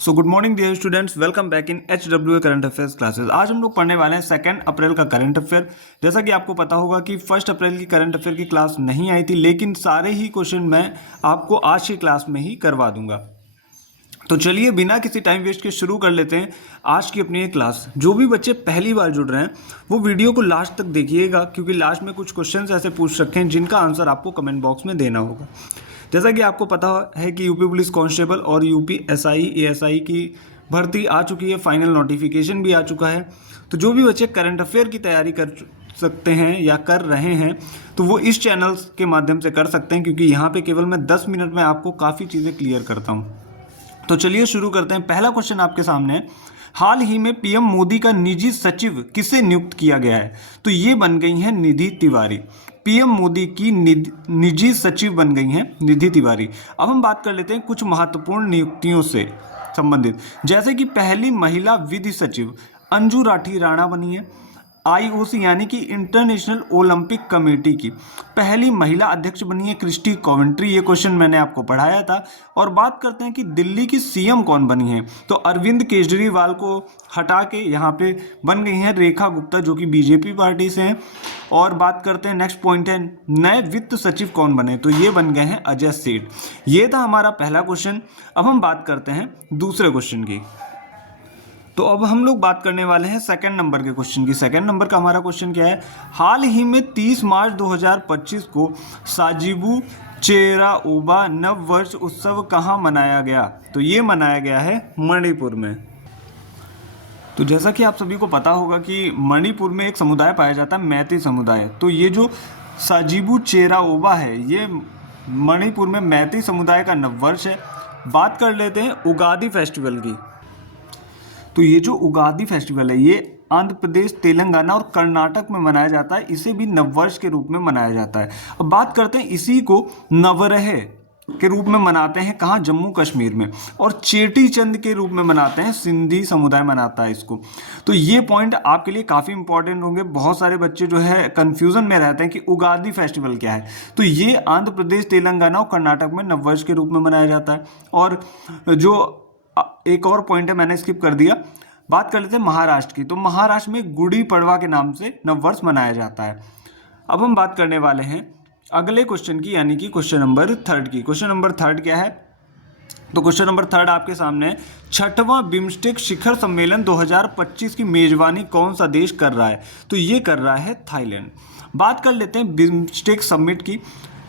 So good morning dear students, welcome back in HWA current affairs classes. आज हम लोग पढ़ने वाले हैं 2 अप्रैल का करंट अफेयर। जैसा कि आपको पता होगा कि 1 अप्रैल की करंट अफेयर की क्लास नहीं आई थी, लेकिन सारे ही क्वेश्चन मैं आपको आज की क्लास में ही करवा दूंगा। तो चलिए बिना किसी टाइम वेस्ट के शुरू कर लेते हैं आज की अपनी ये क्लास। जो भी बच्चे पहली बार जुड़ रहे हैं वो वीडियो को लास्ट तक देखिएगा, क्योंकि लास्ट में कुछ क्वेश्चंस ऐसे पूछ रखे हैं जिनका आंसर आपको कमेंट बॉक्स में देना होगा। जैसा कि आपको पता है कि यूपी पुलिस कांस्टेबल और यूपी एसआई एएसआई की भर्ती आ चुकी है, फाइनल नोटिफिकेशन भी आ चुका है। तो जो भी बच्चे करंट अफेयर की तैयारी कर सकते हैं या कर रहे हैं तो वो इस चैनल के माध्यम से कर सकते हैं, क्योंकि यहाँ पे केवल मैं 10 मिनट में आपको काफ़ी चीज़ें क्लियर करता हूँ। तो चलिए शुरू करते हैं। पहला क्वेश्चन आपके सामने है, हाल ही में पीएम मोदी का निजी सचिव किसे नियुक्त किया गया है? तो ये बन गई हैं निधि तिवारी। पीएम मोदी की निजी सचिव बन गई हैं निधि तिवारी। अब हम बात कर लेते हैं कुछ महत्वपूर्ण नियुक्तियों से संबंधित, जैसे कि पहली महिला विधि सचिव अंजू राठी राणा बनी है। आईओसी यानी कि इंटरनेशनल ओलंपिक कमेटी की पहली महिला अध्यक्ष बनी है क्रिस्टी कॉवेंट्री। ये क्वेश्चन मैंने आपको पढ़ाया था। और बात करते हैं कि दिल्ली की सीएम कौन बनी है, तो अरविंद केजरीवाल को हटा के यहाँ पे बन गई हैं रेखा गुप्ता, जो कि बीजेपी पार्टी से हैं। और बात करते हैं, नेक्स्ट पॉइंट है, नए वित्त सचिव कौन बने? तो ये बन गए हैं अजय सेठ। ये था हमारा पहला क्वेश्चन। अब हम बात करते हैं दूसरे क्वेश्चन की। तो अब हम लोग बात करने वाले हैं सेकंड नंबर के क्वेश्चन की। सेकंड नंबर का हमारा क्वेश्चन क्या है, हाल ही में 30 मार्च 2025 को साजिबू चेराओबा नव वर्ष उत्सव कहाँ मनाया गया? तो ये मनाया गया है मणिपुर में। तो जैसा कि आप सभी को पता होगा कि मणिपुर में एक समुदाय पाया जाता है, मैती समुदाय। तो ये जो साजिबू चेराओबा है, ये मणिपुर में मैती समुदाय का नववर्ष है। बात कर लेते हैं उगादी फेस्टिवल की। तो ये जो उगादी फेस्टिवल है, ये आंध्र प्रदेश, तेलंगाना और कर्नाटक में मनाया जाता है। इसे भी नववर्ष के रूप में मनाया जाता है। अब बात करते हैं, इसी को नवरेह के रूप में मनाते हैं कहाँ? जम्मू कश्मीर में। और चेटी चंद के रूप में मनाते हैं, सिंधी समुदाय मनाता है इसको। तो ये पॉइंट आपके लिए काफ़ी इंपॉर्टेंट होंगे। बहुत सारे बच्चे जो है कन्फ्यूजन में रहते हैं कि उगादी फेस्टिवल क्या है। तो ये आंध्र प्रदेश, तेलंगाना और कर्नाटक में नववर्ष के रूप में मनाया जाता है। और जो एक और पॉइंट है, मैंने स्किप कर दिया। बात कर लेते हैं महाराष्ट्र की। तो महाराष्ट्र में गुड़ी पड़वा के नाम से नववर्ष मनाया जाता है। अब हम बात करने वाले हैं अगले क्वेश्चन की, यानी कि क्वेश्चन नंबर 3 की। क्वेश्चन नंबर 3 क्या है? तो क्वेश्चन नंबर 3 आपके सामने है, 6वां बिम्स्टेक शिखर सम्मेलन 2025 की मेजबानी कौन सा देश कर रहा है? तो ये कर रहा है थाईलैंड। बात कर लेते हैं बिम्स्टेक समिट की।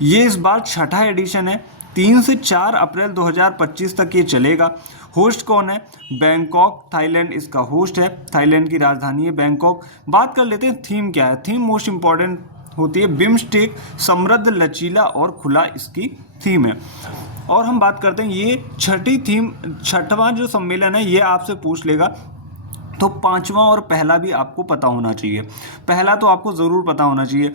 ये इस बार 6ठा एडिशन है। 3 से 4 अप्रैल 2025 तक ये चलेगा। होस्ट कौन है? बैंकॉक, थाईलैंड इसका होस्ट है। थाईलैंड की राजधानी है बैंकॉक। बात कर लेते हैं थीम क्या है। थीम मोस्ट इंपॉर्टेंट होती है बिम्स्टेक, समृद्ध, लचीला और खुला, इसकी थीम है। और हम बात करते हैं, ये छठी थीम, 6वां जो सम्मेलन है, ये आपसे पूछ लेगा। तो 5वां और पहला भी आपको पता होना चाहिए। पहला तो आपको ज़रूर पता होना चाहिए।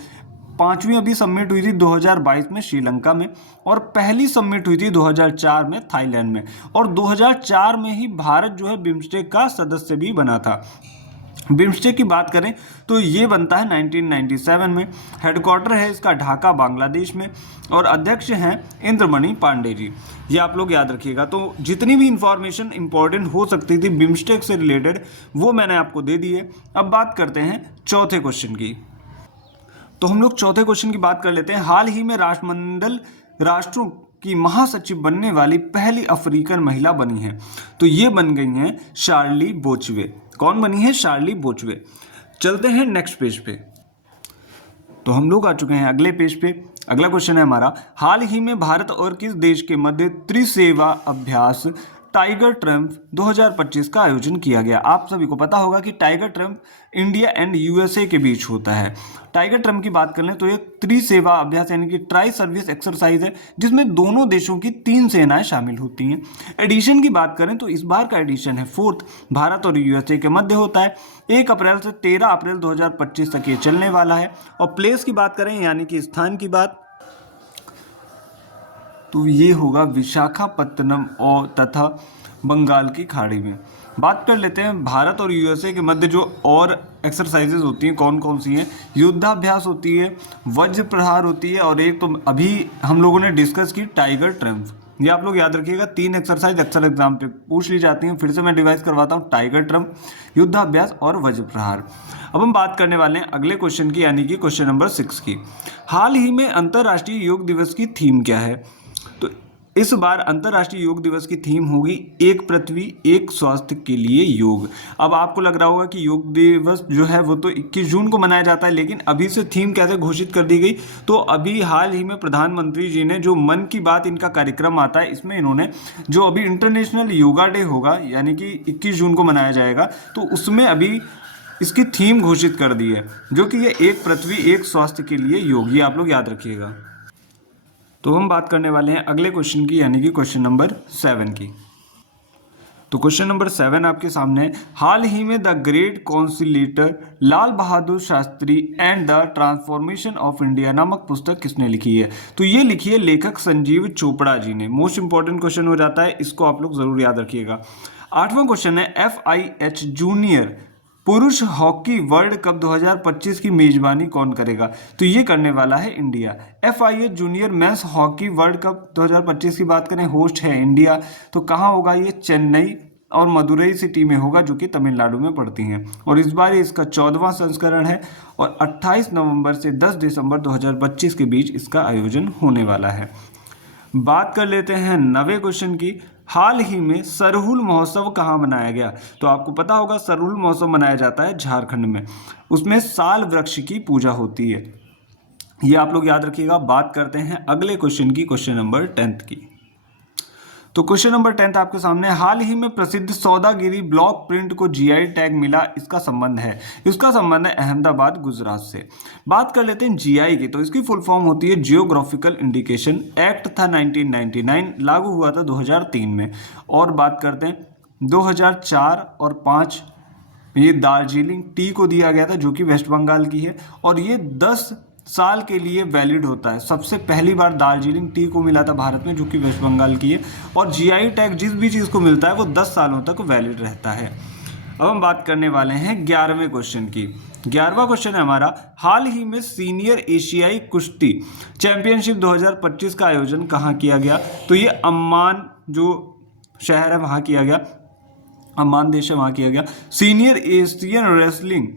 5वीं अभी सबमिट हुई थी 2022 में श्रीलंका में, और पहली सबमिट हुई थी 2004 में थाईलैंड में। और 2004 में ही भारत जो है बिम्स्टेक का सदस्य भी बना था। बिम्स्टेक की बात करें तो ये बनता है 1997 में। हेडक्वार्टर है इसका ढाका, बांग्लादेश में। और अध्यक्ष हैं इंद्रमणि पांडे जी। ये आप लोग याद रखिएगा। तो जितनी भी इंफॉर्मेशन इंपॉर्टेंट हो सकती थी बिम्स्टेक से रिलेटेड, वो मैंने आपको दे दी है। अब बात करते हैं चौथे क्वेश्चन की। तो हम लोग चौथे क्वेश्चन की बात कर लेते हैं। हाल ही में राष्ट्रमंडल राष्ट्रों की महासचिव बनने वाली पहली अफ्रीकन महिला बनी है। तो ये बन गई हैं शार्ली बोचवे। कौन बनी है? शार्ली बोचवे। चलते हैं नेक्स्ट पेज पे। तो हम लोग आ चुके हैं अगले पेज पे। अगला क्वेश्चन है हमारा, हाल ही में भारत और किस देश के मध्य त्रिसेवा अभ्यास टाइगर ट्रम्प 2025 का आयोजन किया गया? आप सभी को पता होगा कि tiger Trump India and USA के बीच होता है। टाइगर ट्रम्प की बात कर लें तो एक त्रिसेवा अभ्यास यानी कि ट्राई सर्विस एक्सरसाइज है, जिसमें दोनों देशों की 3 सेनाएं शामिल होती हैं। एडिशन की बात करें तो इस बार का एडिशन है 4th, भारत और यूएसए के मध्य होता है। 1 अप्रैल से 13 अप्रैल 2025 तक ये चलने वाला है। और प्लेस की बात करें यानी कि स्थान की बात, तो ये होगा विशाखापत्तनम और तथा बंगाल की खाड़ी में। बात कर लेते हैं भारत और यूएसए के मध्य जो और एक्सरसाइजेज होती हैं कौन कौन सी हैं। युद्धाभ्यास होती है, वज्र प्रहार होती है, और एक तो अभी हम लोगों ने डिस्कस की टाइगर ट्रम्प। ये आप लोग याद रखिएगा। 3 एक्सरसाइज अक्सर एग्जाम पे पूछ ली जाती हैं। फिर से मैं डिवाइस करवाता हूँ, टाइगर ट्रम्प, युद्धाभ्यास और वज्र प्रहार। अब हम बात करने वाले हैं अगले क्वेश्चन की, यानी कि क्वेश्चन नंबर 6 की। हाल ही में अंतर्राष्ट्रीय योग दिवस की थीम क्या है? तो इस बार अंतर्राष्ट्रीय योग दिवस की थीम होगी एक पृथ्वी एक स्वास्थ्य के लिए योग। अब आपको लग रहा होगा कि योग दिवस जो है वो तो 21 जून को मनाया जाता है, लेकिन अभी से थीम कैसे घोषित कर दी गई? तो अभी हाल ही में प्रधानमंत्री जी ने जो मन की बात इनका कार्यक्रम आता है, इसमें इन्होंने जो अभी इंटरनेशनल योगा डे होगा, यानी कि 21 जून को मनाया जाएगा, तो उसमें अभी इसकी थीम घोषित कर दी है, जो कि ये एक पृथ्वी एक स्वास्थ्य के लिए योग। ये आप लोग याद रखिएगा। तो हम बात करने वाले हैं अगले क्वेश्चन की, यानी कि क्वेश्चन नंबर 7 की। तो क्वेश्चन नंबर 7 आपके सामने है। हाल ही में the great conciliator Lal Bahadur Shastri and the transformation of India नामक पुस्तक किसने लिखी है? तो ये लिखी है लेखक संजीव चोपड़ा जी ने। मोस्ट इंपॉर्टेंट क्वेश्चन हो जाता है, इसको आप लोग जरूर याद रखिएगा। 8वां क्वेश्चन है, FIH जूनियर पुरुष हॉकी वर्ल्ड कप 2025 की मेजबानी कौन करेगा? तो ये करने वाला है India. FIH junior men's hockey world cup 2025 की बात करें, होस्ट है इंडिया। तो कहाँ होगा ये? चेन्नई और मदुरई सिटी में होगा, जो कि तमिलनाडु में पड़ती हैं। और इस बार इसका 14वां संस्करण है और 28 नवंबर से 10 दिसंबर 2025 के बीच इसका आयोजन होने वाला है। बात कर लेते हैं 9वें क्वेश्चन की। हाल ही में सरहुल महोत्सव कहाँ मनाया गया? तो आपको पता होगा सरहुल महोत्सव मनाया जाता है झारखंड में। उसमें साल वृक्ष की पूजा होती है, ये आप लोग याद रखिएगा। बात करते हैं अगले क्वेश्चन की, क्वेश्चन नंबर 10 की। तो क्वेश्चन नंबर 10 आपके सामने, हाल ही में प्रसिद्ध सौदागिरी ब्लॉक प्रिंट को GI टैग मिला, इसका संबंध है? इसका संबंध है अहमदाबाद गुजरात से। बात कर लेते हैं GI की। तो इसकी फुल फॉर्म होती है जियोग्राफिकल इंडिकेशन। एक्ट था 1999, लागू हुआ था 2003 में। और बात करते हैं 2004 और 5, ये दार्जिलिंग टी को दिया गया था, जो कि वेस्ट बंगाल की है, और ये 10 साल के लिए वैलिड होता है। सबसे पहली बार दार्जिलिंग टी को मिला था भारत में, जो कि वेस्ट बंगाल की है। और GI टैग जिस भी चीज़ को मिलता है वो 10 सालों तक वैलिड रहता है। अब हम बात करने वाले हैं 11वें क्वेश्चन की। 11वां क्वेश्चन है हमारा, हाल ही में सीनियर एशियाई कुश्ती चैंपियनशिप 2025 का आयोजन कहाँ किया गया? तो ये अम्मान जो शहर है वहाँ किया गया, अम्मान देश है वहाँ किया गया। सीनियर एशियन रेसलिंग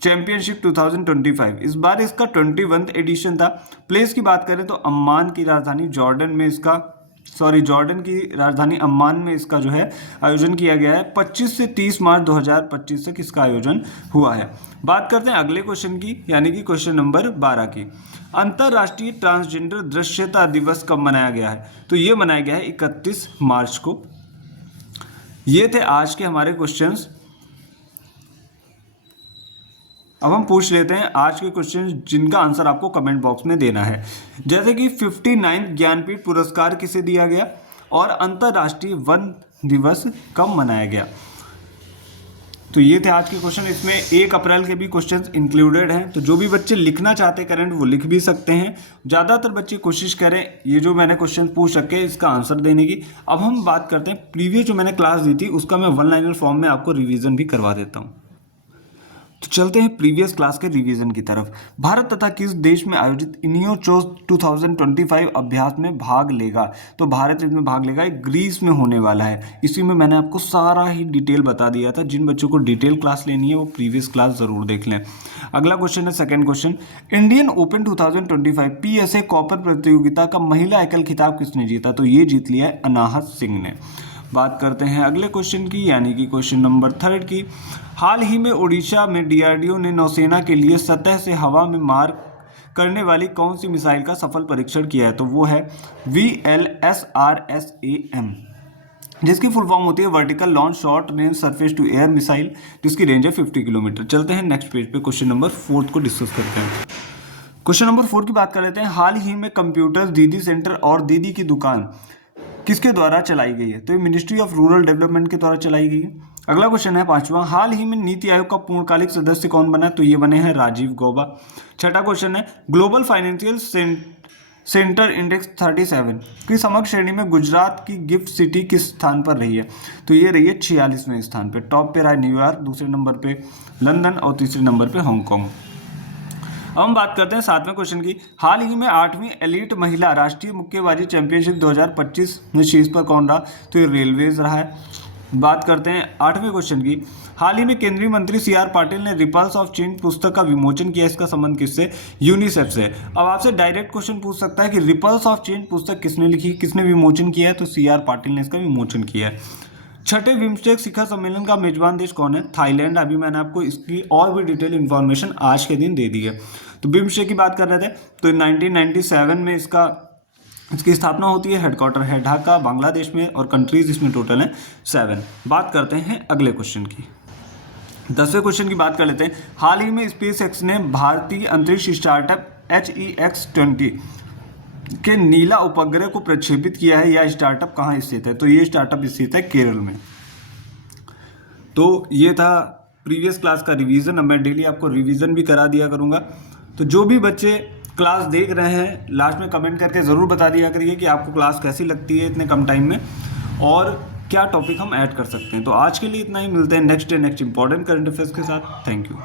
चैंपियनशिप 2025, इस बार इसका 21th एडिशन था। प्लेस की बात करें तो अम्मान की राजधानी जॉर्डन में इसका, जॉर्डन की राजधानी अम्मान में इसका जो है आयोजन किया गया है। 25 से 30 मार्च 2025 तक इसका आयोजन हुआ है। बात करते हैं अगले क्वेश्चन की, यानी कि क्वेश्चन नंबर 12 की। अंतर्राष्ट्रीय ट्रांसजेंडर दृश्यता दिवस कब मनाया गया है? तो ये मनाया गया है 31 मार्च को। ये थे आज के हमारे क्वेश्चंस। अब हम पूछ लेते हैं आज के क्वेश्चन, जिनका आंसर आपको कमेंट बॉक्स में देना है। जैसे कि 59 ज्ञानपीठ पुरस्कार किसे दिया गया और अंतर्राष्ट्रीय वन दिवस कब मनाया गया? तो ये थे आज के क्वेश्चन। इसमें 1 अप्रैल के भी क्वेश्चंस इंक्लूडेड हैं, तो जो भी बच्चे लिखना चाहते हैं करंट वो लिख भी सकते हैं। ज़्यादातर बच्चे कोशिश करें ये जो मैंने क्वेश्चन पूछ रखे इसका आंसर देने की। अब हम बात करते हैं प्रीवियस जो मैंने क्लास दी थी उसका मैं 1 लाइनर फॉर्म में आपको रिवीजन भी करवा देता हूँ। तो चलते हैं प्रीवियस क्लास के रिवीजन की तरफ। भारत तथा किस देश में आयोजित इनियोचोस 2025 अभ्यास में भाग लेगा? तो भारत इसमें भाग लेगा, ग्रीस में होने वाला है। इसी में मैंने आपको सारा ही डिटेल बता दिया था। जिन बच्चों को डिटेल क्लास लेनी है वो प्रीवियस क्लास जरूर देख लें। अगला क्वेश्चन है second question, Indian open 2025 PSA copper प्रतियोगिता का महिला एकल खिताब किसने जीता? तो ये जीत लिया है अनाहत सिंह ने। बात करते हैं अगले क्वेश्चन की, यानी कि क्वेश्चन नंबर 3 की। हाल ही में ओडिशा में DRDO ने नौसेना के लिए सतह से हवा में मार करने वाली कौन सी मिसाइल का सफल परीक्षण किया है? तो वो है VLSRSAM, जिसकी फुल फॉर्म होती है vertical launch short range surface to air missile, जिसकी रेंज है 50 किलोमीटर। चलते हैं नेक्स्ट पेज पे, क्वेश्चन नंबर 4 को डिस्कस करते हैं। क्वेश्चन नंबर 4 की बात कर लेते हैं। हाल ही में कंप्यूटर्स दीदी सेंटर और दीदी की दुकान किसके द्वारा चलाई गई है? तो ये मिनिस्ट्री ऑफ रूरल डेवलपमेंट के द्वारा चलाई गई है। अगला क्वेश्चन है 5वां, हाल ही में नीति आयोग का पूर्णकालिक सदस्य कौन बना? तो ये बने हैं राजीव गौबा। 6वां क्वेश्चन है, ग्लोबल फाइनेंशियल सेंटर इंडेक्स 37 की समग्र श्रेणी में गुजरात की गिफ्ट सिटी किस स्थान पर रही है? तो ये रही है 46वें स्थान पे। टॉप पे रहा न्यूयॉर्क, दूसरे नंबर पे लंदन और तीसरे नंबर पे हांगकांग। अब हम बात करते हैं 7वें क्वेश्चन की। हाल ही में 8वीं एलीट महिला राष्ट्रीय मुक्केबाजी चैंपियनशिप 2025 में शीर्ष पर कौन रहा? तो ये रेलवेज रहा है। बात करते हैं 8वें क्वेश्चन की। हाल ही में केंद्रीय मंत्री सी आर पाटिल ने रिपल्स ऑफ चेंज पुस्तक का विमोचन किया। इसका संबंध किससे? यूनिसेफ से। अब आपसे डायरेक्ट क्वेश्चन पूछ सकता है कि रिपल्स ऑफ चेंज पुस्तक किसने लिखी, किसने विमोचन किया है? तो सी आर पाटिल ने इसका विमोचन किया है। छठे बिम्स्टेक शिखर सम्मेलन का मेजबान देश कौन है? थाईलैंड। अभी मैंने आपको इसकी और भी डिटेल इन्फॉर्मेशन आज के दिन दे दी है। तो बिम्स्टेक की बात कर रहे थे, तो 1997 में इसकी स्थापना होती है। हेडक्वार्टर है ढाका बांग्लादेश में और कंट्रीज इसमें टोटल हैं 7। बात करते हैं अगले क्वेश्चन की। 10वें क्वेश्चन की बात कर लेते हैं। हाल ही में स्पेस एक्स ने भारतीय अंतरिक्ष स्टार्टअप HEX-20 के नीला उपग्रह को प्रक्षेपित किया है। यह स्टार्टअप कहाँ स्थित है? तो ये स्टार्टअप स्थित है केरल में। तो ये था प्रीवियस क्लास का रिवीजन। अब मैं डेली आपको रिवीजन भी करा दिया करूँगा। तो जो भी बच्चे क्लास देख रहे हैं लास्ट में कमेंट करके ज़रूर बता दिया करिए कि आपको क्लास कैसी लगती है इतने कम टाइम में और क्या टॉपिक हम ऐड कर सकते हैं। तो आज के लिए इतना ही। मिलते हैं नेक्स्ट इंपॉर्टेंट करंट अफेयर्स के साथ। Thank you.